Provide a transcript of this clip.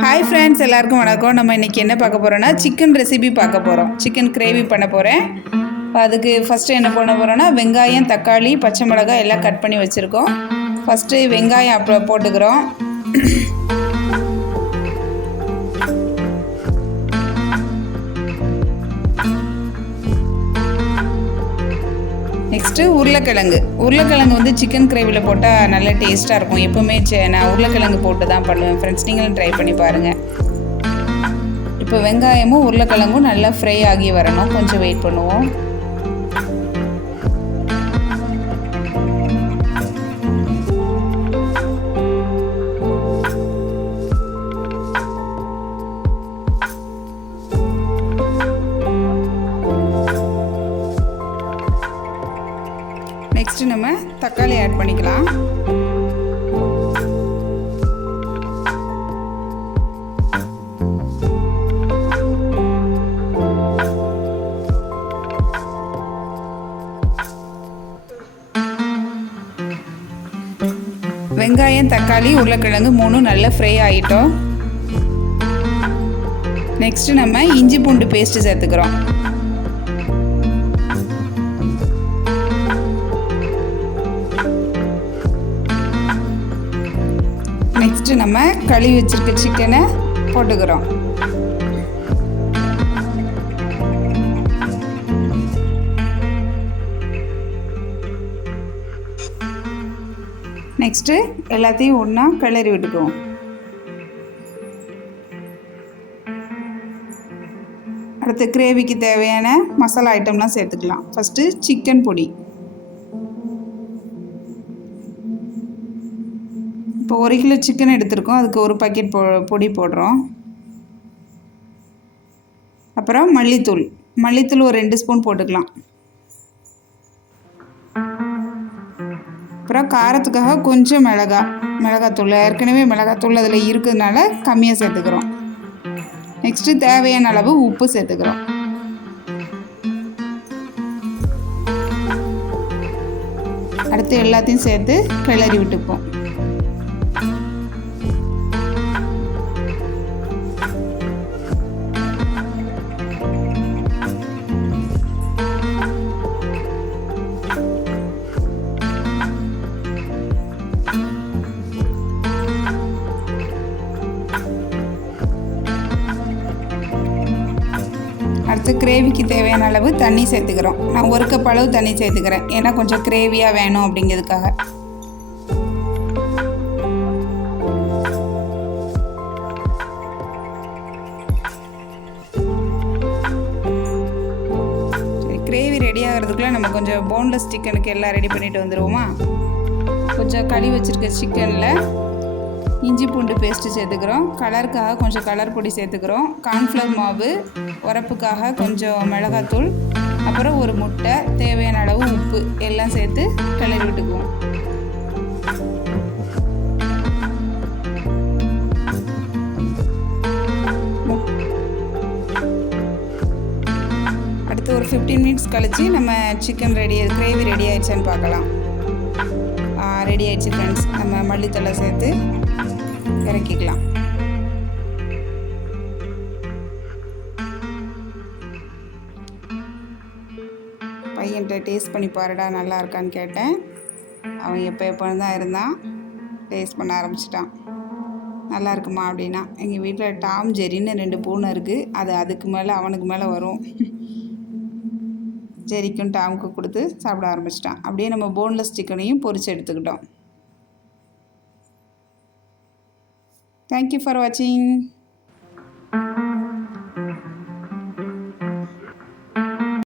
Hi friends, எல்லாருக்கும் வணக்கம். நம்ம இன்றைக்கி என்ன பார்க்க போகிறோன்னா சிக்கன் ரெசிபி பார்க்க போகிறோம். சிக்கன் கிரேவி பண்ண போகிறேன். அதுக்கு ஃபஸ்ட்டு என்ன பண்ண போகிறோன்னா வெங்காயம், தக்காளி, பச்சை மிளகாய் எல்லாம் கட் பண்ணி வச்சுருக்கோம். ஃபஸ்ட்டு வெங்காயம் அப்புறம் போட்டுக்கிறோம். நெக்ஸ்ட்டு உருளைக்கிழங்கு வந்து சிக்கன் கிரேவியில் போட்டால் நல்ல டேஸ்ட்டாக இருக்கும். எப்போவுமே நான் உருளைக்கிழங்கு போட்டு தான் பண்ணுவேன் ஃப்ரெண்ட்ஸ். நீங்களும் ட்ரை பண்ணி பாருங்கள். இப்போ வெங்காயமும் உருளைக்கிழங்கும் நல்லா ஃப்ரை ஆகி வரணும். கொஞ்சம் வெயிட் பண்ணுவோம். நெக்ஸ்ட்டு நம்ம தக்காளி ஆட் பண்ணிக்கலாம். வெங்காயம், தக்காளி, உருளைக்கிழங்கு மூணும் நல்லா ஃப்ரை ஆகிட்டோம். நெக்ஸ்ட்டு நம்ம இஞ்சி பூண்டு பேஸ்ட்டு சேர்த்துக்கிறோம். நெக்ஸ்ட்டு நம்ம கழுவி வச்சுருக்க சிக்கனை போட்டுக்கிறோம். நெக்ஸ்ட்டு எல்லாத்தையும் ஒன்றா கிளறி விட்டுக்குவோம். அடுத்து கிரேவிக்கு தேவையான மசாலா ஐட்டம்லாம் சேர்த்துக்கலாம். ஃபஸ்ட்டு சிக்கன் பொடி. இப்போ 1 கிலோ சிக்கன் எடுத்துருக்கோம். அதுக்கு ஒரு பாக்கெட் பொடி போடுறோம். அப்புறம் மல்லித்தூள் ஒரு 2 ஸ்பூன் போட்டுக்கலாம். அப்புறம் காரத்துக்காக கொஞ்சம் மிளகாத்தூள், ஏற்கனவே மிளகாத்தூள் அதில் இருக்கிறதுனால கம்மியாக சேர்த்துக்கிறோம். நெக்ஸ்ட்டு தேவையான அளவு உப்பு சேர்த்துக்கிறோம். அடுத்து எல்லாத்தையும் சேர்த்து கிளறி விட்டுப்போம். அடுத்து கிரேவிக்கு தேவையான அளவு தண்ணி சேர்த்துக்கிறோம். நான் 1 கப் அளவு தண்ணி சேர்த்துக்கிறேன். ஏன்னா கொஞ்சம் கிரேவியாக வேணும் அப்படிங்கிறதுக்காக. சரி, கிரேவி ரெடி ஆகிறதுக்குள்ளே நம்ம கொஞ்சம் போன்லெஸ் சிக்கனுக்கு எல்லாம் ரெடி பண்ணிட்டு வந்துடுவோமா? கொஞ்சம் கழுவி வச்சுருக்க சிக்கனில் இஞ்சி பூண்டு பேஸ்ட்டு சேர்த்துக்கிறோம். கலருக்காக கொஞ்சம் கலர் பொடி சேர்த்துக்கிறோம். கார்ன்ஃப்ளவர் மாவு, உரப்புக்காக கொஞ்சம் மிளகாத்தூள், அப்புறம் ஒரு முட்டை, தேவையான அளவு உப்பு எல்லாம் சேர்த்து கிளறி விட்டுக்குவோம். அடுத்து ஒரு 15 மினிட்ஸ் கழித்து நம்ம சிக்கன் கிரேவி ரெடி ஆயிடுச்சான்னு பார்க்கலாம். ரெடி ஆயிடுச்சு ஃப்ரெண்ட்ஸ். நம்ம மல்லித்தலை சேர்த்து இறக்கிக்கலாம். பையன்கிட்ட டேஸ்ட் பண்ணி பாருடா நல்லா இருக்கான்னு கேட்டேன். அவன் எப்போ தான் இருந்தான், டேஸ்ட் பண்ண ஆரம்பிச்சிட்டான். நல்லா இருக்குமா அப்படின்னா. எங்கள் வீட்டில் டாம் ஜெரின்னு 2 பூனை இருக்குது. அதுக்கு மேலே அவனுக்கு மேலே வரும். ஜெரிக்கும் டாமுக்கு கொடுத்து சாப்பிட ஆரம்பிச்சிட்டான். அப்படியே நம்ம போன்லெஸ் சிக்கனையும் பொரிச்சு எடுத்துக்கிட்டோம். Thank you for watching.